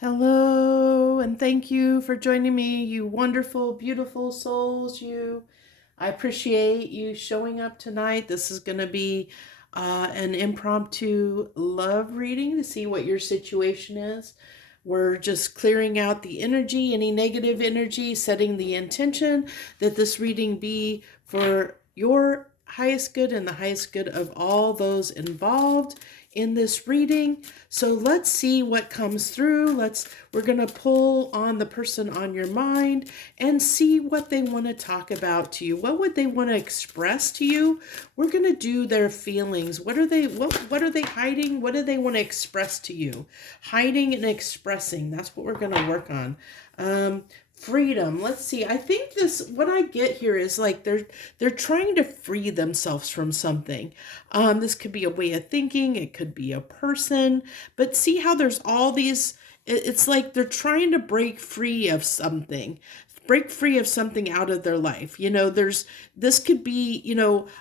Hello, and thank you for joining me, you wonderful, beautiful souls. I appreciate you showing up tonight. This is going to be an impromptu love reading to see what your situation is. We're just clearing out the energy, any negative energy, setting the intention that this reading be for your highest good and the highest good of all those involved in this reading. So let's see what comes through. We're going to pull on the person on your mind and see what they want to talk about to you. What would they want to express to you? We're going to do their feelings. What are they hiding? What do they want to express to you? Hiding and expressing. That's what we're going to work on. Freedom. Let's see. I think what I get here is like they're trying to free themselves from something. This could be a way of thinking. It could be a person. But see how there's all these. It's like they're trying to break free of something. Break free of something out of their life. This could be,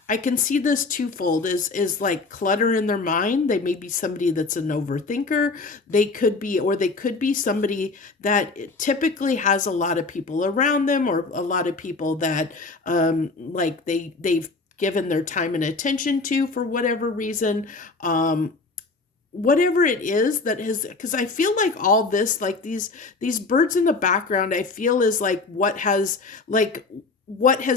I can see this twofold is like clutter in their mind. They may be somebody that's an overthinker. They could be somebody that typically has a lot of people around them, or a lot of people that like they've given their time and attention to for whatever reason. Whatever it is that has, because I feel like all this, like these birds in the background, I feel is like what has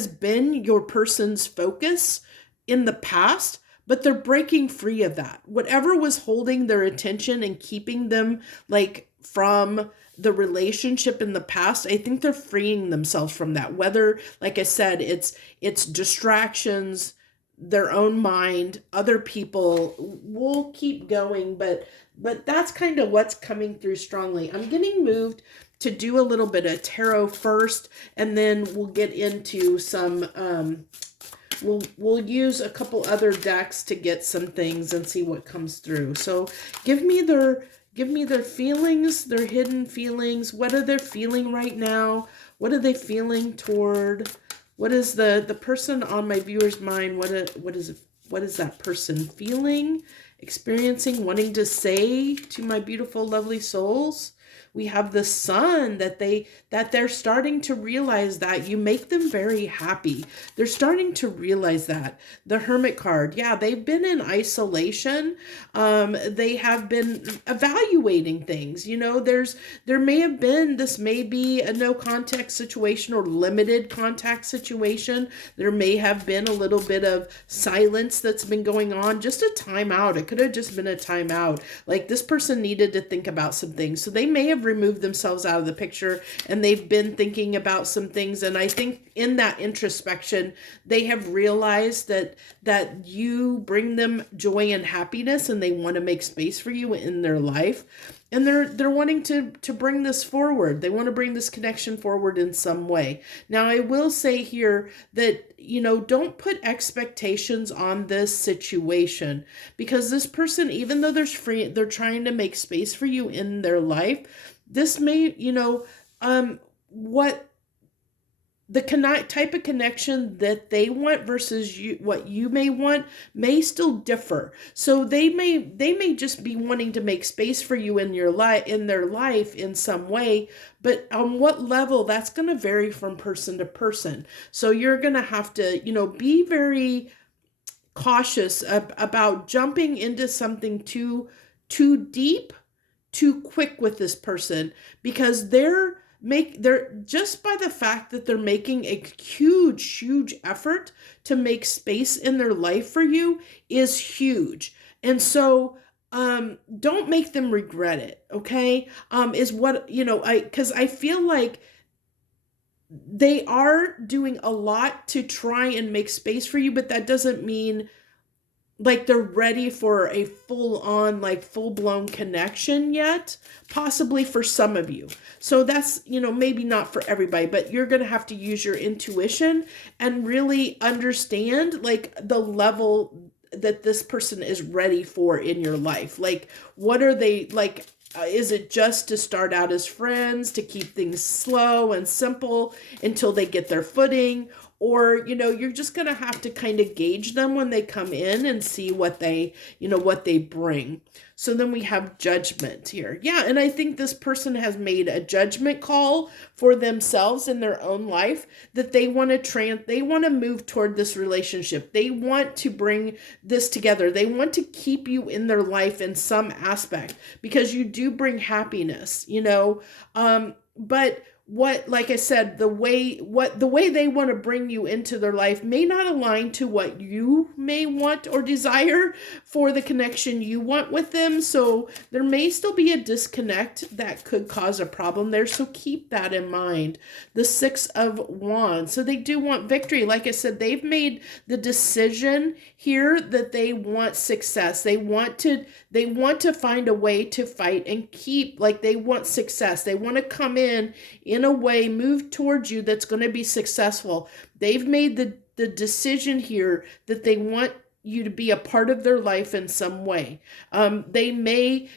been your person's focus in the past, but they're breaking free of that. Whatever was holding their attention and keeping them like from the relationship in the past, I think they're freeing themselves from that. Whether, like I said, it's distractions, their own mind, other people. Will keep going, but that's kind of what's coming through strongly. I'm getting moved to do a little bit of tarot first, and then we'll get into some we'll use a couple other decks to get some things and see what comes through. So give me their feelings, their hidden feelings. What are they feeling right now? What are they feeling toward? What is the person on my viewer's mind? What is that person feeling, experiencing, wanting to say to my beautiful, lovely souls? We have the sun that they're starting to realize that you make them very happy. They're starting to realize that. The Hermit card, yeah, they've been in isolation. They have been evaluating things. This may be a no contact situation or limited contact situation. There may have been a little bit of silence that's been going on, just a timeout. It could have just been a timeout. Like this person needed to think about some things. So they may have removed themselves out of the picture and they've been thinking about some things. And I think in that introspection, they have realized that you bring them joy and happiness, and they want to make space for you in their life. And they're wanting to bring this forward. They want to bring this connection forward in some way. Now, I will say here that, don't put expectations on this situation, because this person, even though they're trying to make space for you in their life, this may, what the type of connection that they want versus what you may want may still differ. So they may just be wanting to make space for you in their life in some way, but on what level, that's going to vary from person to person. So you're going to have to, be very cautious about jumping into something too deep, too quick with this person, because they're just by the fact that they're making a huge effort to make space in their life for you is huge. And so don't make them regret it. Okay. Is what, because I feel like they are doing a lot to try and make space for you, but that doesn't mean like they're ready for a full-blown connection yet, possibly for some of you. So that's, maybe not for everybody, but you're going to have to use your intuition and really understand like the level that this person is ready for in your life. Like, what are they like? Is it just to start out as friends, to keep things slow and simple until they get their footing? or, you're just going to have to kind of gauge them when they come in and see what they bring. So then we have judgment here. Yeah, and I think this person has made a judgment call for themselves in their own life that they want to move toward this relationship. They want to bring this together. They want to keep you in their life in some aspect because you do bring happiness, but like I said, the way they want to bring you into their life may not align to what you may want or desire for the connection you want with them. So there may still be a disconnect that could cause a problem there. So keep that in mind. The Six of Wands. So they do want victory. Like I said, they've made the decision here that they want success. They want to find a way to fight and keep, like they want success. They want to come in a way, move towards you that's going to be successful. They've made the decision here that they want you to be a part of their life in some way. They may,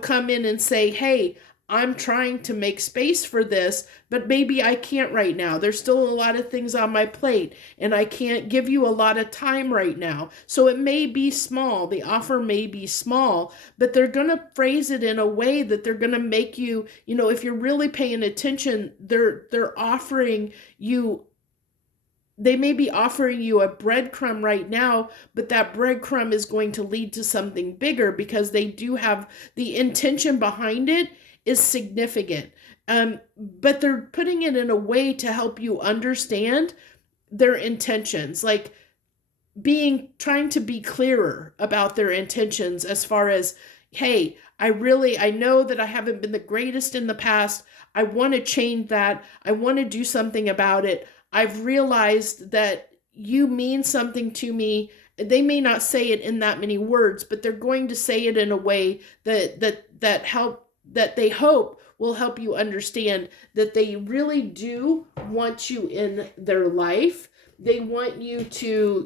come in and say, hey, I'm trying to make space for this, but maybe I can't right now. There's still a lot of things on my plate and I can't give you a lot of time right now. So it may be small. The offer may be small, but they're going to phrase it in a way that they're going to make you, if you're really paying attention, they're offering you. They may be offering you a breadcrumb right now, but that breadcrumb is going to lead to something bigger because they do have the intention behind it is significant. But they're putting it in a way to help you understand their intentions, like trying to be clearer about their intentions as far as, hey, I know that I haven't been the greatest in the past. I want to change that. I want to do something about it. I've realized that you mean something to me. They may not say it in that many words, but they're going to say it in a way that they hope will help you understand that they really do want you in their life. They want you to,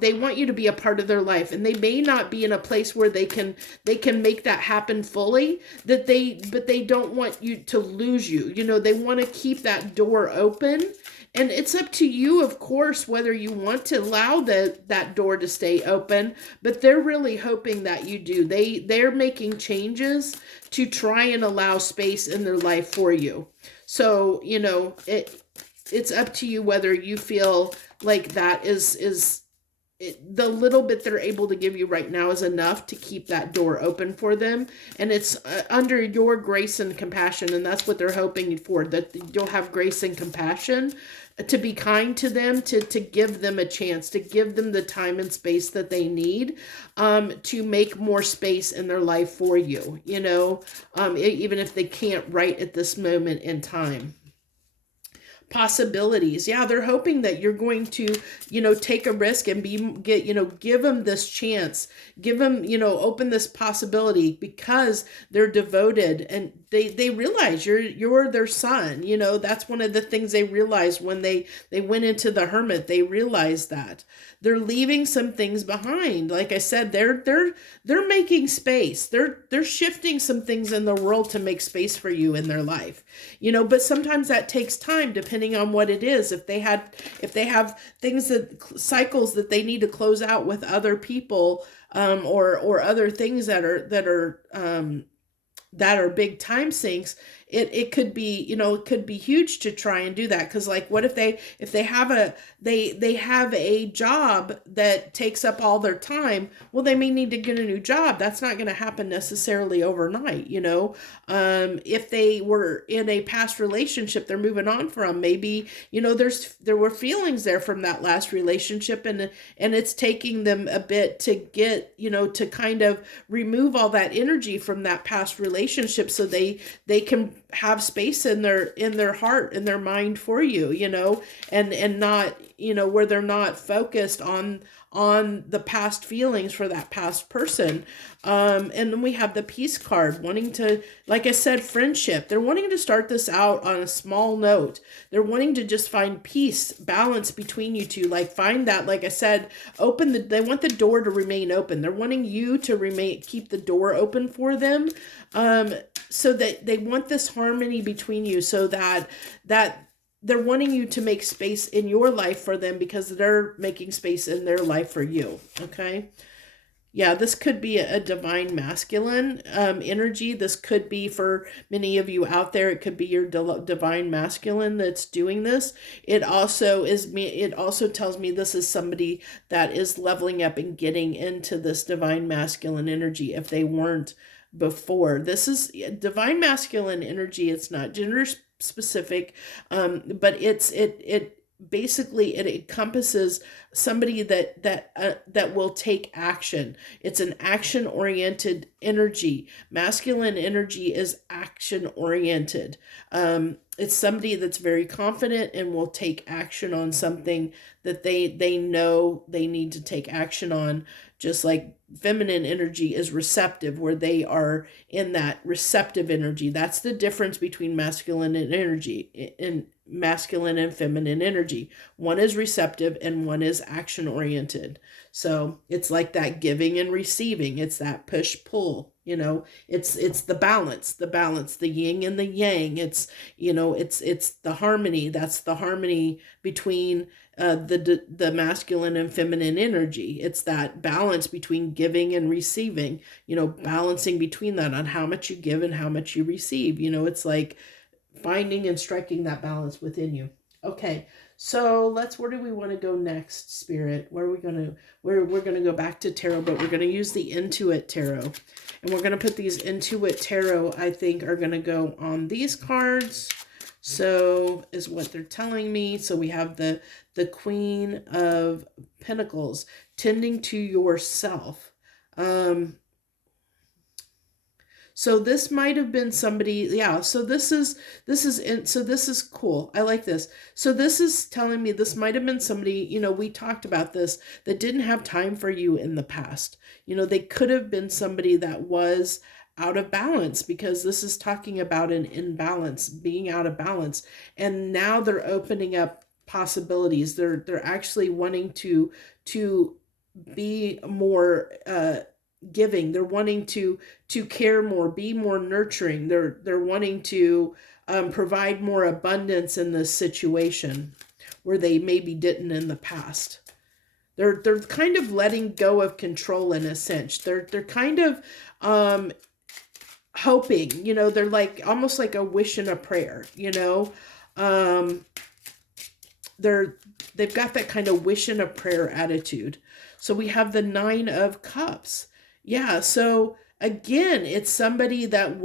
they want you to be a part of their life, and they may not be in a place where they can make that happen fully, but they don't want you to lose you. They want to keep that door open. And it's up to you, of course, whether you want to allow that door to stay open, but they're really hoping that you do. They're making changes to try and allow space in their life for you. So, it's up to you whether you feel like that is the little bit they're able to give you right now is enough to keep that door open for them. And it's under your grace and compassion. And that's what they're hoping for, that you'll have grace and compassion to be kind to them, to give them a chance, to give them the time and space that they need to make more space in their life for you, even if they can't right at this moment in time. Possibilities. Yeah, they're hoping that you're going to, take a risk and give them this chance, give them, open this possibility because they're devoted and they realize you're their son. That's one of the things they realized when they went into the hermit. They realized that they're leaving some things behind. Like I said, they're making space. They're shifting some things in the world to make space for you in their life. But sometimes that takes time depending on what it is. If they have things cycles that they need to close out with other people, or other things that are big time sinks, it could be, it could be huge to try and do that. Cause like, what if they have a job that takes up all their time? Well, they may need to get a new job. That's not going to happen necessarily overnight. If they were in a past relationship they're moving on from, maybe, there were feelings there from that last relationship, and it's taking them a bit to get, to kind of remove all that energy from that past relationship so they can have space in their heart and their mind for you, and not, where they're not focused on the past feelings for that past person. And then we have the Peace card, wanting to, like I said, friendship. They're wanting to start this out on a small note. They're wanting to just find peace, balance between you two. Like find that, like I said, they want the door to remain open. They're wanting you to keep the door open for them. So that they want this harmony between you, so that they're wanting you to make space in your life for them because they're making space in their life for you. Okay. Yeah, this could be a divine masculine energy. This could be for many of you out there. It could be your divine masculine that's doing this. It also is me. It also tells me this is somebody that is leveling up and getting into this divine masculine energy if they weren't before. This is divine masculine energy. It's not gender specific, but it basically it encompasses somebody that will take action. It's an action oriented energy. Masculine energy is action oriented. It's somebody that's very confident and will take action on something that they know they need to take action on. Just like feminine energy is receptive, where they are in that receptive energy. That's the difference between masculine and energy and masculine and feminine energy. One is receptive and one is action oriented. So it's like that giving and receiving. It's that push pull, it's the balance, the yin and the yang. It's the harmony. That's the harmony between the masculine and feminine energy. It's that balance between giving and receiving, balancing between that on how much you give and how much you receive. It's like finding and striking that balance within you. Okay, so where do we want to go next, Spirit? Where are we going to, we're going to go back to tarot, but we're going to use the Intuit Tarot. And we're going to put these Intuit Tarot, I think, are going to go on these cards. So is what they're telling me. So we have the Queen of Pentacles, tending to yourself. So this might have been somebody, yeah, so this is cool. I like this. So this is telling me this might have been somebody, we talked about this, that didn't have time for you in the past. They could have been somebody that was out of balance, because this is talking about an imbalance, being out of balance. And now they're opening up possibilities. They're actually wanting to be more giving. They're wanting to care more, be more nurturing. They're wanting to provide more abundance in this situation where they maybe didn't in the past. They're kind of letting go of control in a sense. They're kind of hoping, they're like almost like a wish and a prayer, they've got that kind of wish and a prayer attitude. So we have the Nine of Cups. Yeah, so again, it's somebody that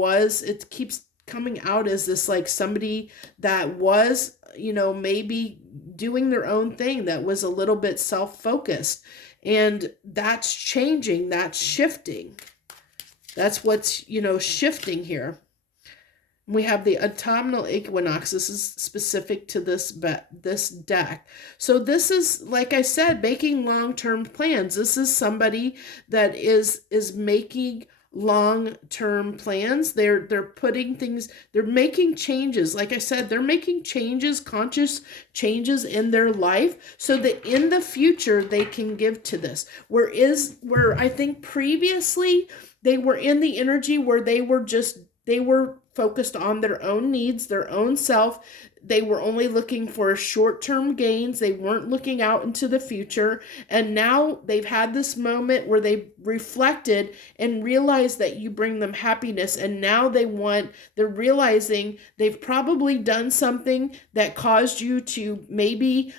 it keeps coming out as this like somebody that was, maybe doing their own thing, that was a little bit self-focused. And that's changing, that's shifting. That's what's, shifting here. We have the autumnal equinox. This is specific to this deck. So this is, like I said, making long-term plans. This is somebody that is making long-term plans. They're putting things, they're making changes. Like I said, they're making changes, conscious changes in their life so that in the future they can give to this. Where I think previously they were in the energy where they were focused on their own needs, their own self. They were only looking for short-term gains. They weren't looking out into the future. And now they've had this moment where they reflected and realized that you bring them happiness. And now they're realizing they've probably done something that caused you to maybe,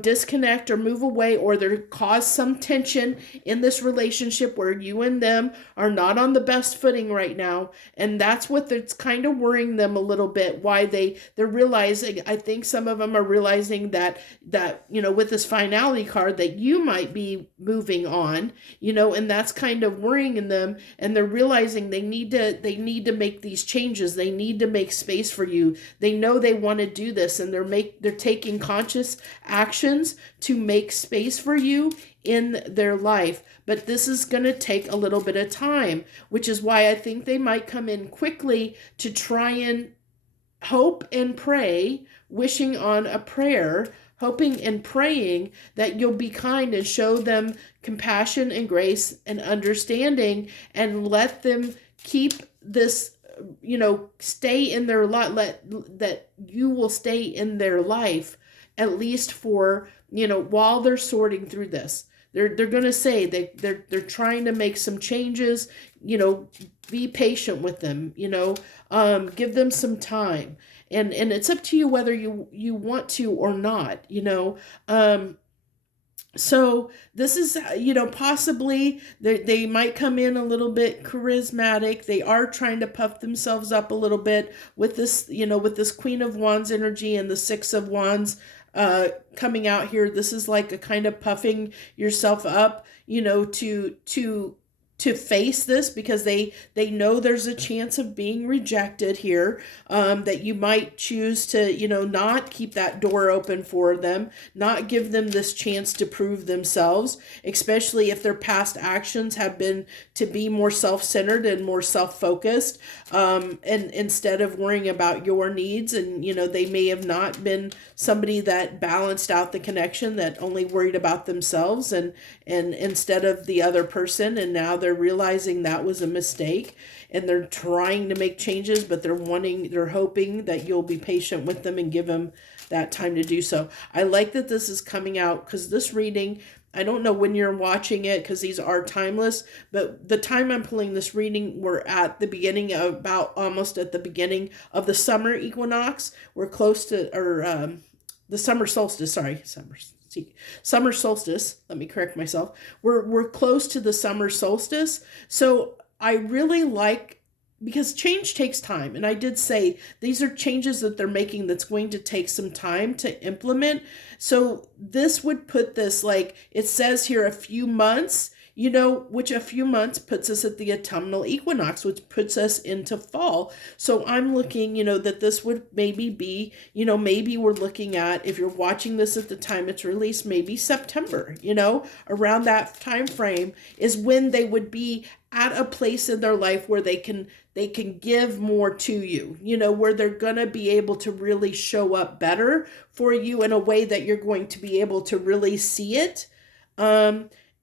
disconnect or move away, or there caused some tension in this relationship where you and them are not on the best footing right now. And that's it's kind of worrying them a little bit, why they're realizing, I think some of them are realizing that, with this finality card, that you might be moving on, and that's kind of worrying them. And they're realizing they need to make these changes. They need to make space for you. They know they want to do this, and they're taking conscious actions to make space for you in their life. But this is going to take a little bit of time, which is why I think they might come in quickly to try and hope and pray, wishing on a prayer, hoping and praying that you'll be kind and show them compassion and grace and understanding, and let them keep this stay in their life, that you will stay in their life, at least for, while they're sorting through this. They're going to say they're trying to make some changes. Be patient with them. Give them some time, and it's up to you whether you want to or not. So this is, possibly they might come in a little bit charismatic. They are trying to puff themselves up a little bit with this, with this Queen of Wands energy and the Six of Wands coming out here. This is like a kind of puffing yourself up, to face this, because they know there's a chance of being rejected here, that you might choose to not keep that door open for them, not give them this chance to prove themselves, especially if their past actions have been to be more self-centered and more self-focused, and instead of worrying about your needs. And they may have not been somebody that balanced out the connection, that only worried about themselves and instead of the other person, and now they're realizing that was a mistake, and they're trying to make changes, but they're hoping that you'll be patient with them and give them that time to do so. I like that this is coming out, because this reading, I don't know when you're watching it, because these are timeless, but the time I'm pulling this reading, we're at the beginning almost at the beginning of the summer equinox. We're close to, or the summer solstice, summer solstice. Let me correct myself. We're close to the summer solstice. So I really like, because change takes time. And I did say these are changes that they're making that's going to take some time to implement. So this would put this, like it says here, a few months, which a few months puts us at the autumnal equinox, which puts us into fall. So I'm looking, that this would maybe be, maybe we're looking at, if you're watching this at the time it's released, maybe September, around that time frame is when they would be at a place in their life where they can give more to you, where they're going to be able to really show up better for you in a way that you're going to be able to really see it.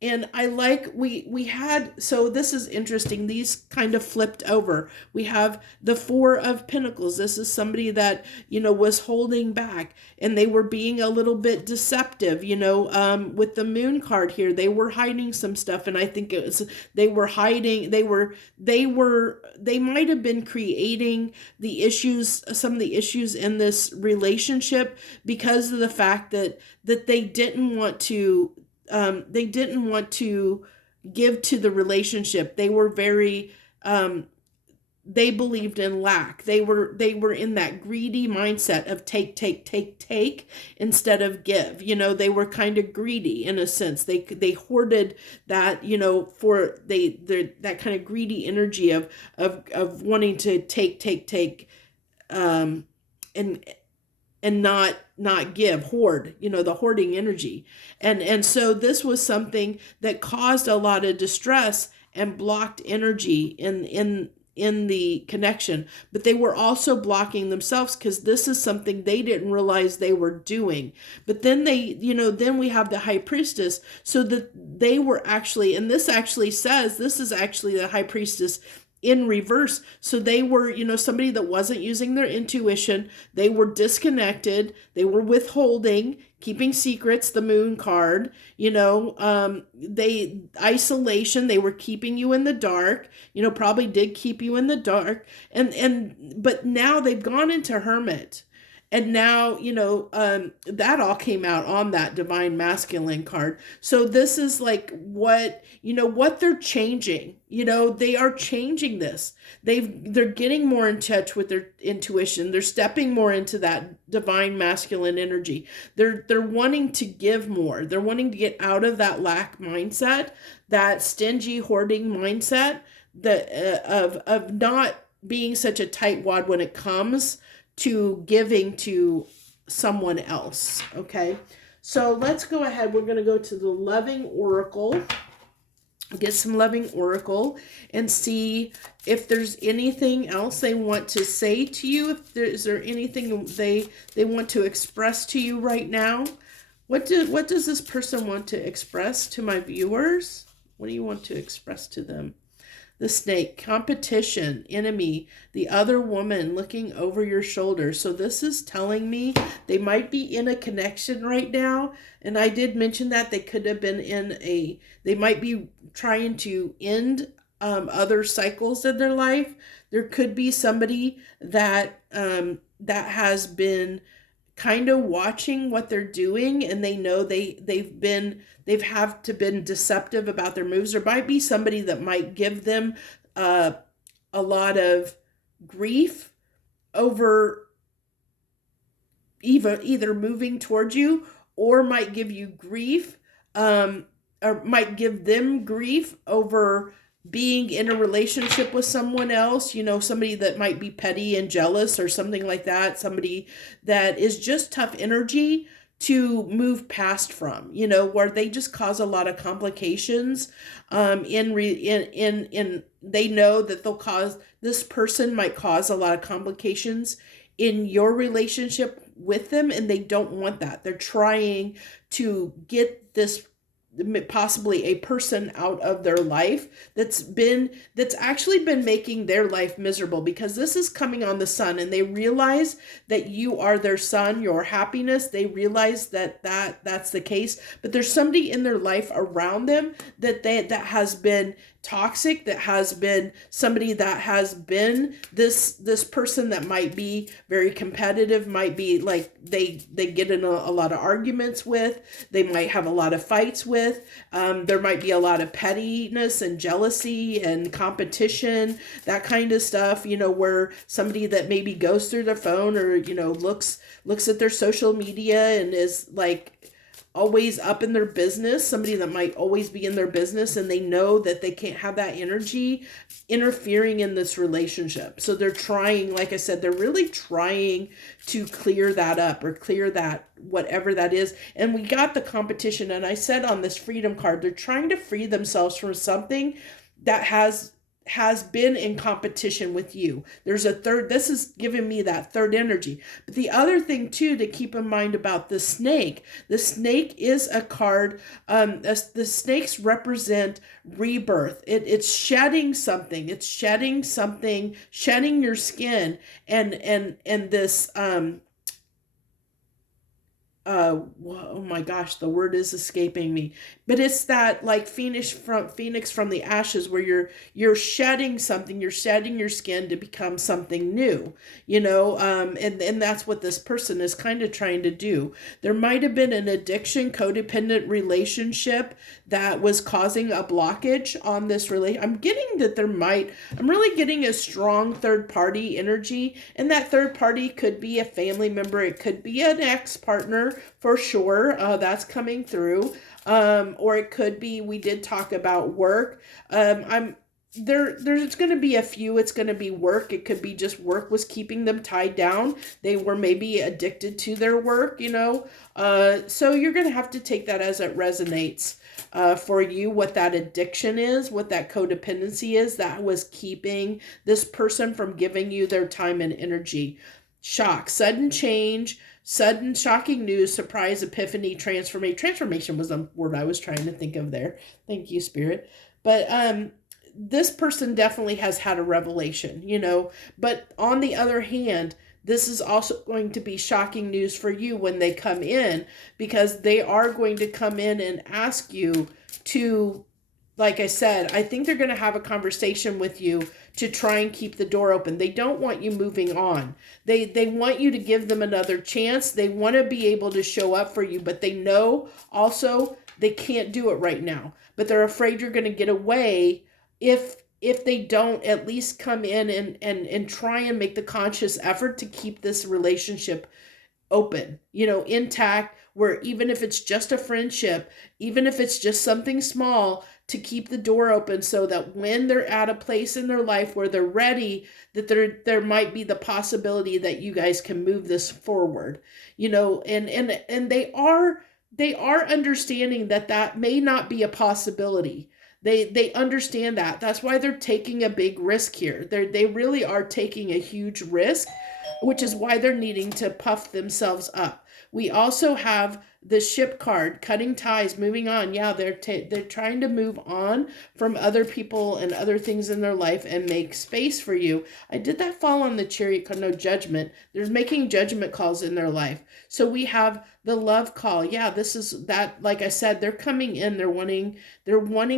And I like, we had, so this is interesting. These kind of flipped over. We have the Four of Pentacles. This is somebody that, was holding back, and they were being a little bit deceptive, with the Moon card here. They were hiding some stuff. And I think it was, they might have been creating the issues, some of the issues in this relationship, because of the fact that they didn't want to give to the relationship. They were very, they believed in lack. They were in that greedy mindset of take instead of give. They were kind of greedy in a sense. They hoarded that, for that kind of greedy energy of wanting to take, and not give, hoard, the hoarding energy. And so this was something that caused a lot of distress and blocked energy in the connection. But they were also blocking themselves, because this is something they didn't realize they were doing. But then then we have the High Priestess, so that they were actually, and this actually says, this is actually the High Priestess in reverse. So they were, somebody that wasn't using their intuition. They were disconnected. They were withholding, keeping secrets, the Moon card, isolation. They were keeping you in the dark, probably did keep you in the dark. But now they've gone into Hermit. And now, that all came out on that Divine Masculine card. So this is like what they're changing. They are changing this. They're getting more in touch with their intuition. They're stepping more into that Divine Masculine energy. They're wanting to give more. They're wanting to get out of that lack mindset, that stingy hoarding mindset, of not being such a tightwad when it comes to giving to someone else. Okay, so let's go ahead. We're going to go to the Loving Oracle, get some Loving Oracle, and see if there's anything else they want to say to you. Is there anything they want to express to you right now? What does this person want to express to my viewers? What do you want to express to them? the snake, competition, enemy, the other woman looking over your shoulder. So this is telling me they might be in a connection right now. And I did mention that they could have been they might be trying to end other cycles in their life. There could be somebody that has been kind of watching what they're doing, and they know they've have to been deceptive about their moves. There might be somebody that might give them a lot of grief over either moving towards you, or might give you grief, or might give them grief over being in a relationship with someone else, somebody that might be petty and jealous or something like that, somebody that is just tough energy to move past from, where they just cause a lot of complications. They know that this person might cause a lot of complications in your relationship with them, and they don't want that. They're trying to get this possibly a person out of their life that's actually been making their life miserable, because this is coming on the sun, and they realize that you are their sun, your happiness. They realize that's the case, but there's somebody in their life around them that has been toxic, that has been somebody that has been this person that might be very competitive, might be like they get in a lot of arguments with, they might have a lot of fights with. There might be a lot of pettiness and jealousy and competition, that kind of stuff, where somebody that maybe goes through their phone or looks at their social media and is like always up in their business, somebody that might always be in their business, and they know that they can't have that energy interfering in this relationship. So they're trying, like I said, they're really trying to clear that up, or clear that, whatever that is. And we got the competition, and I said on this freedom card, they're trying to free themselves from something that has been in competition with you. There's a third, this is giving me that third energy. But the other thing too to keep in mind about the snake is a card, the snakes represent rebirth. It's shedding something, shedding your skin, and this oh my gosh, the word is escaping me, but it's that like phoenix from the ashes, where you're shedding something, you're shedding your skin to become something new, and that's what this person is kind of trying to do. There might have been an addiction, codependent relationship that was causing a blockage on this I'm really getting a strong third party energy, and that third party could be a family member, it could be an ex-partner for sure, that's coming through, or it could be, we did talk about work. There's going to be a few. It's going to be work. It could be just work was keeping them tied down. They were maybe addicted to their work, so you're going to have to take that as it resonates for you, what that addiction is, what that codependency is that was keeping this person from giving you their time and energy. Shock, sudden change, sudden shocking news, surprise, epiphany, transformation. Transformation was the word I was trying to think of there. Thank you, Spirit. But this person definitely has had a revelation, but on the other hand, this is also going to be shocking news for you when they come in, because they are going to come in and ask you to, like I said, I think they're going to have a conversation with you to try and keep the door open. They don't want you moving on. They want you to give them another chance. They want to be able to show up for you, but they know also they can't do it right now. But they're afraid you're going to get away if they don't at least come in and try and make the conscious effort to keep this relationship open, intact, where even if it's just a friendship, even if it's just something small, to keep the door open, so that when they're at a place in their life where they're ready, that there might be the possibility that you guys can move this forward, and they are understanding that may not be a possibility. They understand that. That's why they're taking a big risk here. They really are taking a huge risk, which is why they're needing to puff themselves up. We also have the ship card, cutting ties, moving on. Yeah, they're trying to move on from other people and other things in their life and make space for you. I did that fall on the chariot card, no judgment. There's making judgment calls in their life. So we have the love call. Yeah, this is that, like I said, they're coming in, they're wanting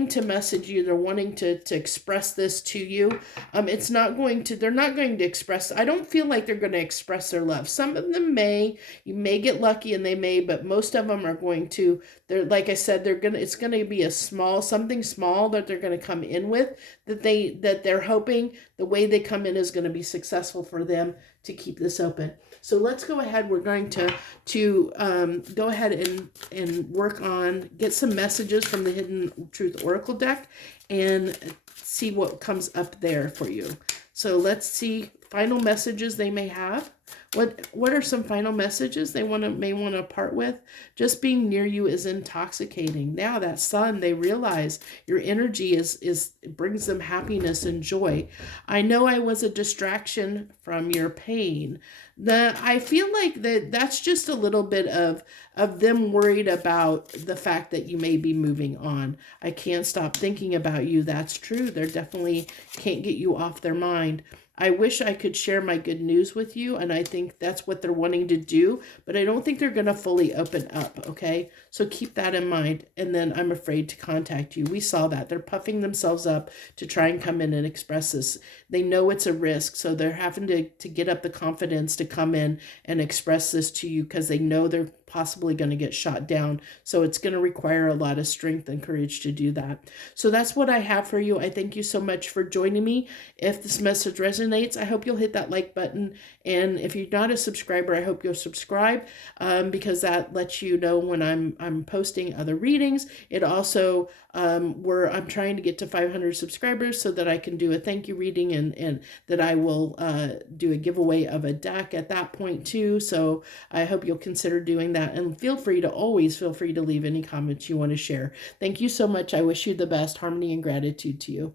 to message you, they're wanting to express this to you. They're not going to express, I don't feel like they're going to express their love. Some of them may, you may get lucky and they may, but most of them are going to, they're, like I said, it's going to be something small that they're going to come in with, that they're hoping the way they come in is going to be successful for them to keep this open. So let's go ahead. We're going to go ahead and work on, get some messages from the Hidden Truth Oracle deck and see what comes up there for you. So let's see final messages they may have. What are some final messages they may want to part with? Just being near you is intoxicating. Now that sun, they realize your energy it brings them happiness and joy. I know I was a distraction from your pain. I feel like that's just a little bit of them worried about the fact that you may be moving on. I can't stop thinking about you. That's true. They're definitely can't get you off their mind. I wish I could share my good news with you, and I think that's what they're wanting to do, but I don't think they're going to fully open up, okay? So keep that in mind, and then I'm afraid to contact you. We saw that. They're puffing themselves up to try and come in and express this. They know it's a risk, so they're having to get up the confidence to come in and express this to you because they know they're possibly going to get shot down. So it's going to require a lot of strength and courage to do that. So that's what I have for you. I thank you so much for joining me. If this message resonates, I hope you'll hit that like button. And if you're not a subscriber, I hope you'll subscribe because that lets you know when I'm posting other readings. It also I'm trying to get to 500 subscribers so that I can do a thank you reading and that I will do a giveaway of a deck at that point too. So I hope you'll consider doing that, and always feel free to leave any comments you want to share. Thank you so much. I wish you the best. Harmony and gratitude to you.